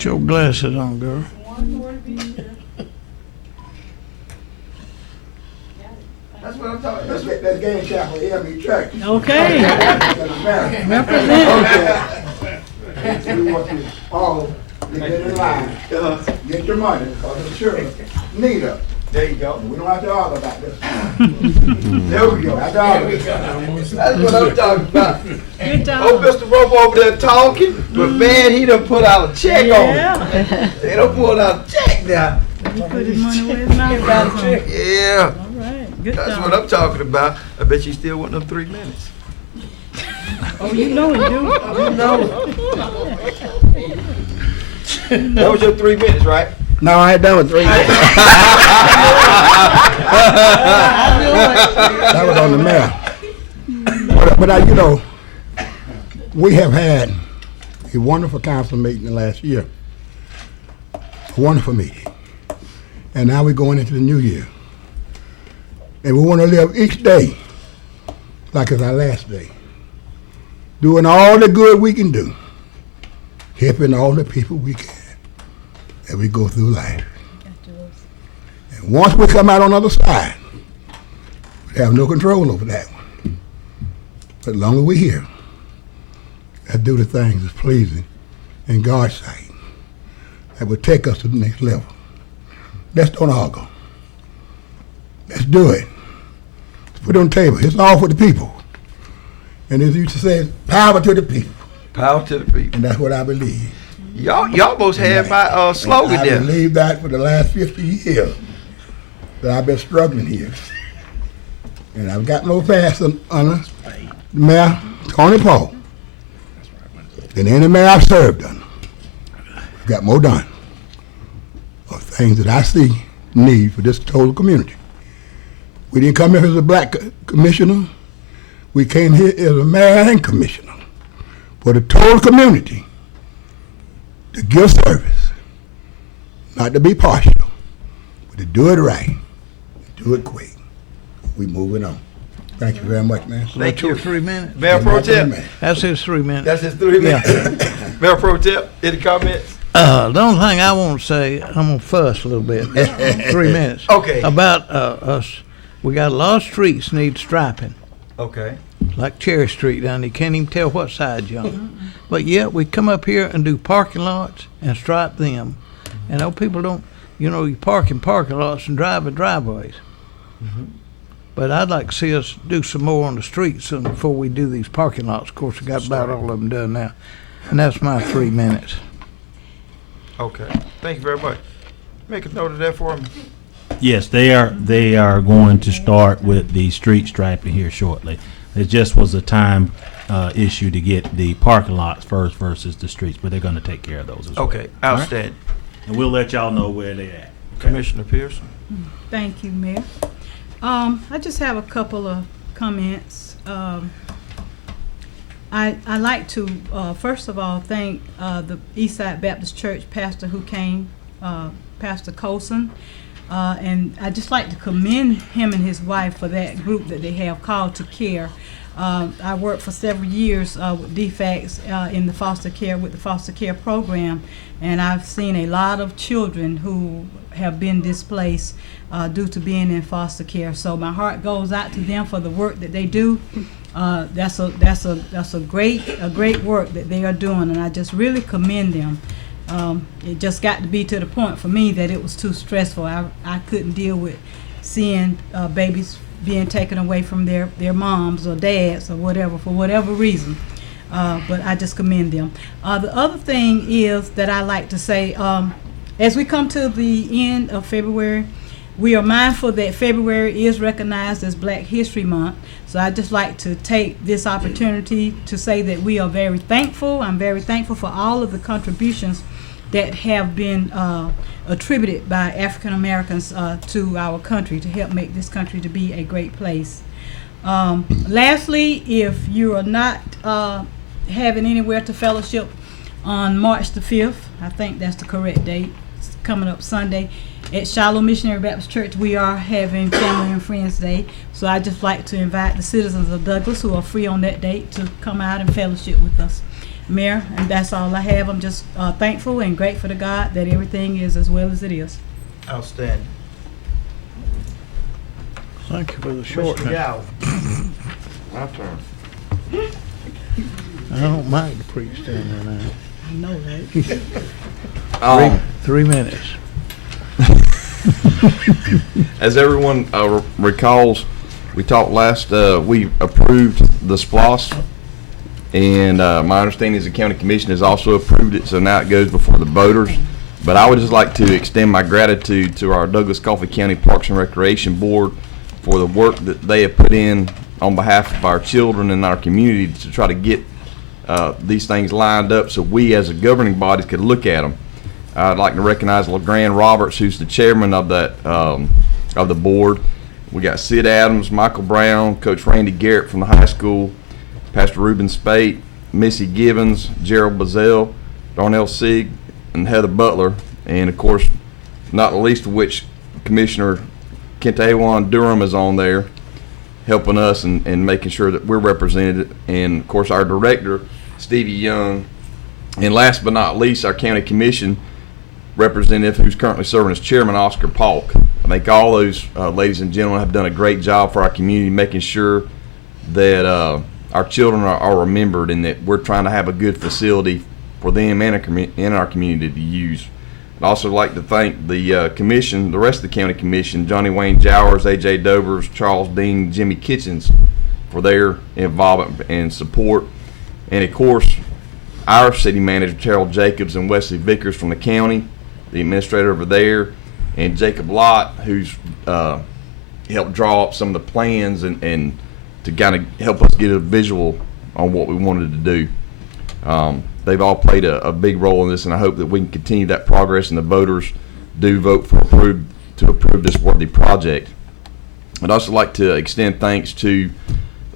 Put your glasses on, girl. That's what I'm talking about. That's Game Chapel, AME Church. Okay. Represent. We want you all to get in line. Get your money, because the children need us. There you go. We don't have to argue about this. There we go. That's what I'm talking about. Good job. Oh, Mr. Rope over there talking, but man, he done put out a check on it. They done pulled out a check now. He put his money where his mouth is. Yeah. All right. Good That's job. what I'm talking about. I bet you still want them 3 minutes. Oh, you know you do. You know. That was your 3 minutes, right? No, I ain't done with 3 minutes. That was on the mayor. But you know, we have had a wonderful council meeting last year. A wonderful meeting. And now we're going into the new year. And we want to live each day like it's our last day. Doing all the good we can do. Helping all the people we can as we go through life. And once we come out on the other side, we have no control over that one. But as long as we're here, let's do the things that's pleasing in God's sight that will take us to the next level. Let's don't argue. Let's do it. Let's put it on the table. It's all for the people. And as you used to say, power to the people. Power to the people. And that's what I believe. Y'all almost had my slogan I there. believe that for the last 50 years that I've been struggling here. And I've got no past under Mayor Tony Paul than any mayor I've served under. I've got more done of things that I see need for this total community. We didn't come here as a black commissioner. We came here as a mayor and commissioner for the total community to give service, not to be partial, but to do it right, do it quick. We moving on. Thank you very much, man. Thank you. 3 minutes. Mayor Pro Tem. That's his 3 minutes. That's his 3 minutes. Mayor Pro Tem, any comments? The only thing I want to say, I'm going to fuss a little bit. 3 minutes. Okay. About us. We got a lot of streets need striping. Okay. Like Cherry Street down there. You can't even tell what side you're on. But yet we come up here and do parking lots and stripe them. And those people don't, you park in parking lots and drive in driveways. But I'd like to see us do some more on the streets before we do these parking lots. Of course, we got about all of them done now. And that's my 3 minutes. Okay. Thank you very much. Make a note of that for me. Yes, they are going to start with the street striping here shortly. It just was a time issue to get the parking lots first versus the streets, but they're going to take care of those as well. Okay. Outstanding. And we'll let y'all know where they're at. Commissioner Pearson. Thank you, Mayor. I just have a couple of comments. I like to, first of all, thank the Eastside Baptist Church pastor who came, Pastor Colson. And I'd just like to commend him and his wife for that group that they have called to care. I worked for several years with DFACS in the foster care, with the foster care program, and I've seen a lot of children who have been displaced due to being in foster care. So my heart goes out to them for the work that they do. That's a great work that they are doing, and I just really commend them. It just got to be to the point for me that it was too stressful. I couldn't deal with seeing babies being taken away from their moms or dads or whatever, for whatever reason. But I just commend them. The other thing is that I like to say, as we come to the end of February, we are mindful that February is recognized as Black History Month. So I'd just like to take this opportunity to say that we are very thankful. I'm very thankful for all of the contributions that have been attributed by African Americans to our country to help make this country to be a great place. Lastly, if you are not having anywhere to fellowship on March the 5th, I think that's the correct date, it's coming up Sunday, at Shiloh Missionary Baptist Church, we are having Family and Friends Day. So I'd just like to invite the citizens of Douglas who are free on that date to come out and fellowship with us. Mayor, and that's all I have. I'm just thankful and grateful to God that everything is as well as it is. Outstanding. Thank you for the shortness. Mr. Gow. My turn. I don't mind the preach standing there now. I know that. Three minutes. As everyone recalls, we talked last, we approved the SPLOS, and my understanding is the county commission has also approved it, so now it goes before the voters. But I would just like to extend my gratitude to our Douglas Coffee County Parks and Recreation Board for the work that they have put in on behalf of our children and our community to try to get these things lined up so we as a governing body could look at them. I'd like to recognize LeGrand Roberts, who's the chairman of that of the board. We got Sid Adams, Michael Brown, Coach Randy Garrett from the high school, Pastor Ruben Spate, Missy Givens, Gerald Bazell, Darnell Sieg, and Heather Butler, and of course, not the least of which, Commissioner Kentahewan Durham is on there, helping us and making sure that we're represented, and of course our director, Stevie Young, and last but not least, our county commission representative who's currently serving as chairman, Oscar Polk. I think all those ladies and gentlemen have done a great job for our community, making sure that our children are remembered and that we're trying to have a good facility for them and in our community to use. I'd also like to thank the commission, the rest of the county commission, Johnny Wayne Jowers, A.J. Dovers, Charles Dean, Jimmy Kitchens, for their involvement and support. And of course, our city manager, Terrell Jacobs, and Wesley Vickers from the county, the administrator over there, and Jacob Lott, who's helped draw up some of the plans and to kind of help us get a visual on what we wanted to do. They've all played a big role in this, and I hope that we can continue that progress and the voters do vote for approve this worthy project. I'd also like to extend thanks to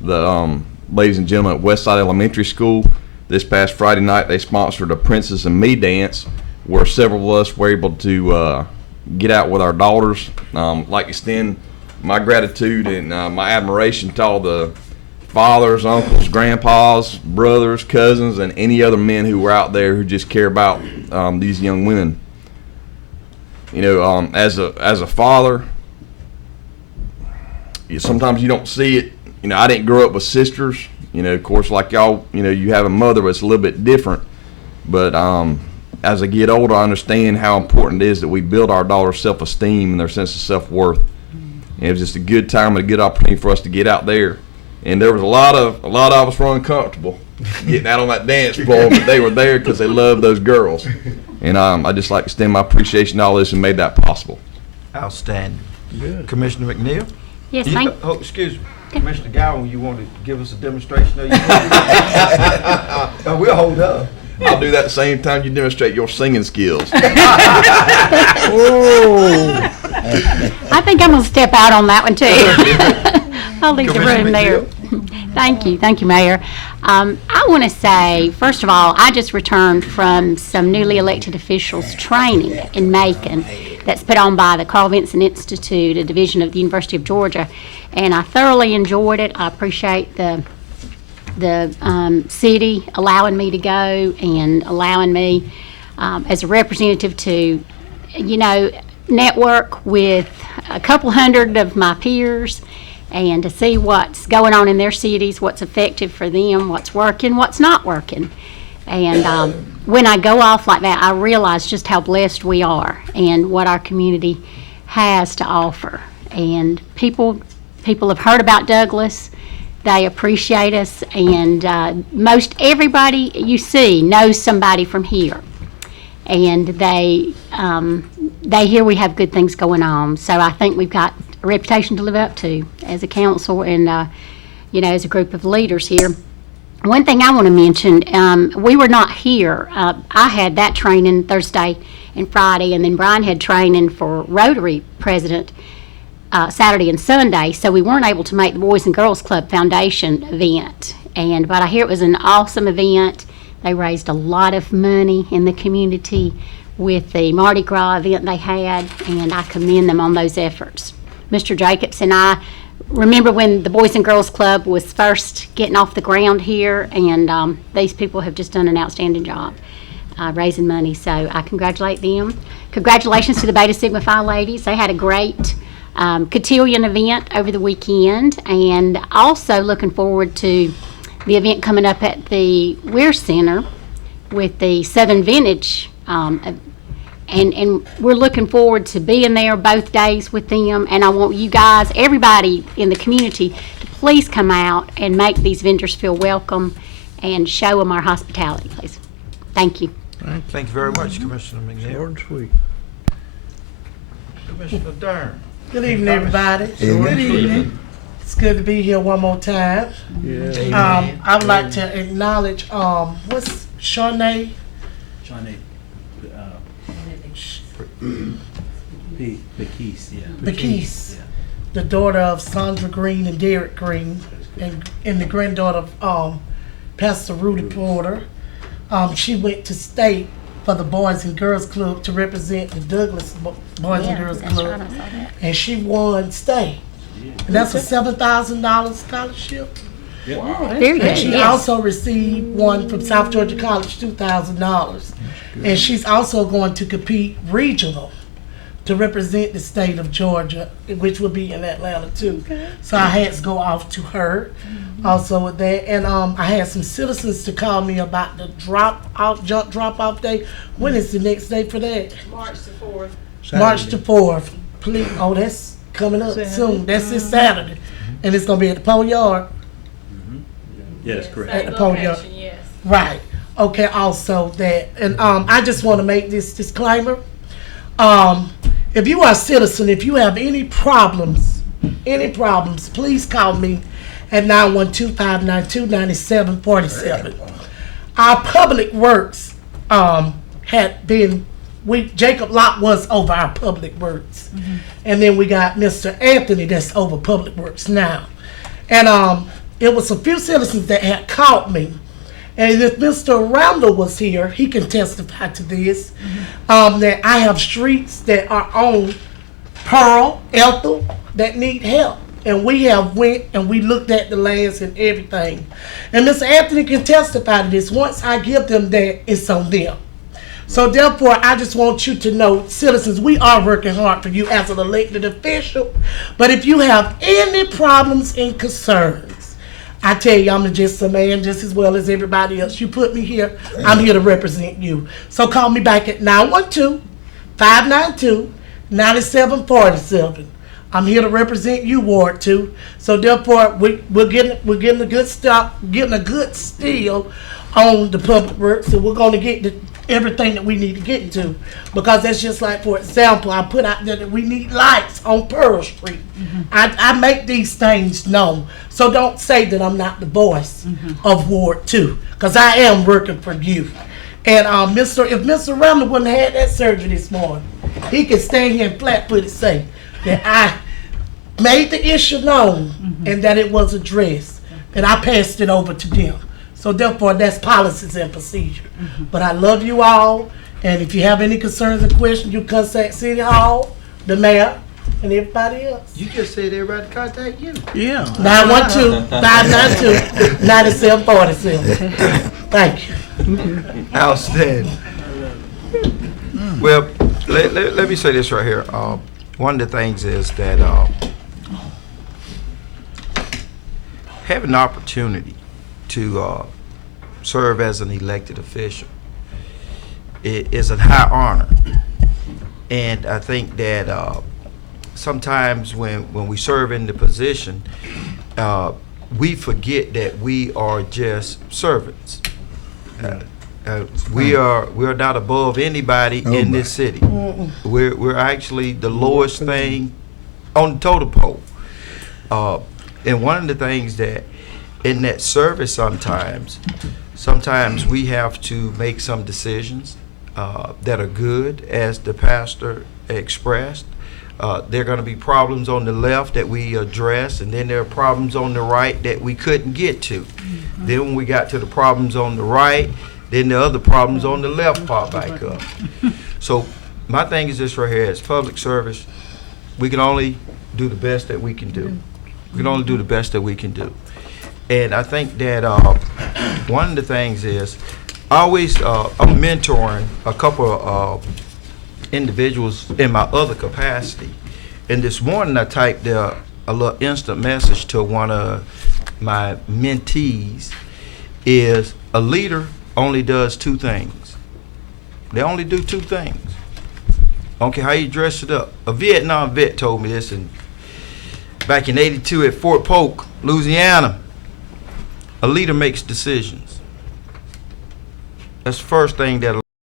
the ladies and gentlemen at Westside Elementary School. This past Friday night, they sponsored a Princess and Me dance where several of us were able to get out with our daughters. Like to extend my gratitude and my admiration to all the fathers, uncles, grandpas, brothers, cousins, and any other men who were out there who just care about these young women. You know, as a father, sometimes you don't see it. You know, I didn't grow up with sisters. You know, of course, like y'all, you know, you have a mother, but it's a little bit different. But as I get older, I understand how important it is that we build our daughters' self-esteem and their sense of self-worth. And it was just a good time and a good opportunity for us to get out there. And there was a lot of us were uncomfortable getting out on that dance floor, but they were there because they loved those girls. And I just like to extend my appreciation to all this and made that possible. Outstanding. Good. Commissioner McNeil? Yes, thank Oh, excuse me. Commissioner Gowan, you want to give us a demonstration of your We'll hold up. I'll do that at the same time you demonstrate your singing skills. I think I'm going to step out on that one too. I'll leave the room there. Thank you, Mayor. I want to say, first of all, I just returned from some newly elected officials training in Macon that's put on by the Carl Vinson Institute, a division of the University of Georgia, and I thoroughly enjoyed it. I appreciate the city allowing me to go and allowing me as a representative to, you know, network with a couple hundred of my peers and to see what's going on in their cities, what's effective for them, what's working, what's not working. And when I go off like that, I realize just how blessed we are and what our community has to offer. And people have heard about Douglas. They appreciate us, and most everybody you see knows somebody from here, and they hear we have good things going on. So I think we've got a reputation to live up to as a council and you know, as a group of leaders here. One thing I want to mention, we were not here. I had that training Thursday and Friday, and then Brian had training for Rotary President Saturday and Sunday, so we weren't able to make the Boys and Girls Club Foundation event. But I hear it was an awesome event. They raised a lot of money in the community with the Mardi Gras event they had, and I commend them on those efforts. Mr. Jacobs and I remember when the Boys and Girls Club was first getting off the ground here, and these people have just done an outstanding job raising money, so I congratulate them. Congratulations to the Beta Sigma Phi ladies. They had a great cotillion event over the weekend, and also looking forward to the event coming up at the Weir Center with the Southern Vintage, and we're looking forward to being there both days with them. And I want you guys, everybody in the community, to please come out and make these vendors feel welcome and show them our hospitality, please. Thank you. Thank you very much, Commissioner McNair. Short and sweet. Commissioner Dern. Good evening, everybody. Good evening. It's good to be here one more time. Yeah. I would like to acknowledge, what's Shanae? Bakis, the daughter of Sandra Green and Derek Green, and the granddaughter of Pastor Rudy Porter. She went to state for the Boys and Girls Club to represent the Douglas Boys and Girls Club, and she won state. And that's a $7,000 scholarship. Very good. And she Yes. also received one from South Georgia College, $2,000. And she's also going to compete regional to represent the state of Georgia, which will be in Atlanta too. So our hats go off to her also with that. And I had some citizens to call me about the junk drop off day. When is the next day for that? March the 4th. Please, oh, that's coming up soon. That's this Saturday. And it's gonna be at the Pole Yard. Yes, correct. At the Pole Yard. Right. Okay, also that. And I just want to make this disclaimer. If you are a citizen, if you have any problems, please call me at 912-592-9747. Our public works had been, Jacob Locke was over our public works. And then we got Mr. Anthony that's over public works now. And it was a few citizens that had called me. And if Mr. Randall was here, he can testify to this, that I have streets that are on Pearl, Ethel, that need help. And we have went and we looked at the lands and everything. And Mr. Anthony can testify to this. Once I give them that, it's on them. So therefore, I just want you to know, citizens, we are working hard for you as an elected official. But if you have any problems and concerns, I tell you, I'm just a man just as well as everybody else. You put me here, I'm here to represent you. So call me back at 912-592-9747. I'm here to represent you, Ward 2. So therefore, we're getting a good stop, getting a good steal on the public works, and we're going to get everything that we need to get to. Because that's just like, for example, I put out there that we need lights on Pearl Street. I make these things known. So don't say that I'm not the voice of Ward 2, because I am working for you. And if Mr. Randall wouldn't have had that surgery this morning, he could stand here and flat-footed say that I made the issue known and that it was addressed, and I passed it over to them. So therefore, that's policies and procedure. But I love you all, and if you have any concerns or questions, you contact City Hall, the mayor, and everybody else. You just said everybody contact you. Yeah. 912-592-9747. Thank you. Outstanding. Well, let me say this right here. One of the things is that having an opportunity to serve as an elected official is a high honor. And I think that sometimes when we serve in the position, we forget that we are just servants. We are not above anybody in this city. We're actually the lowest thing on the totem pole. And one of the things that in that service sometimes we have to make some decisions that are good, as the pastor expressed. There are going to be problems on the left that we address, and then there are problems on the right that we couldn't get to. Then when we got to the problems on the right, then the other problems on the left pop back up. So my thing is this right here: as public service, we can only do the best that we can do. We can only do the best that we can do. And I think that one of the things is, I'm mentoring a couple of individuals in my other capacity. And this morning I typed a little instant message to one of my mentees, is a leader only does two things. They only do two things. I don't care how you dress it up. A Vietnam vet told me this back in '82 at Fort Polk, Louisiana. A leader makes decisions. That's the first thing that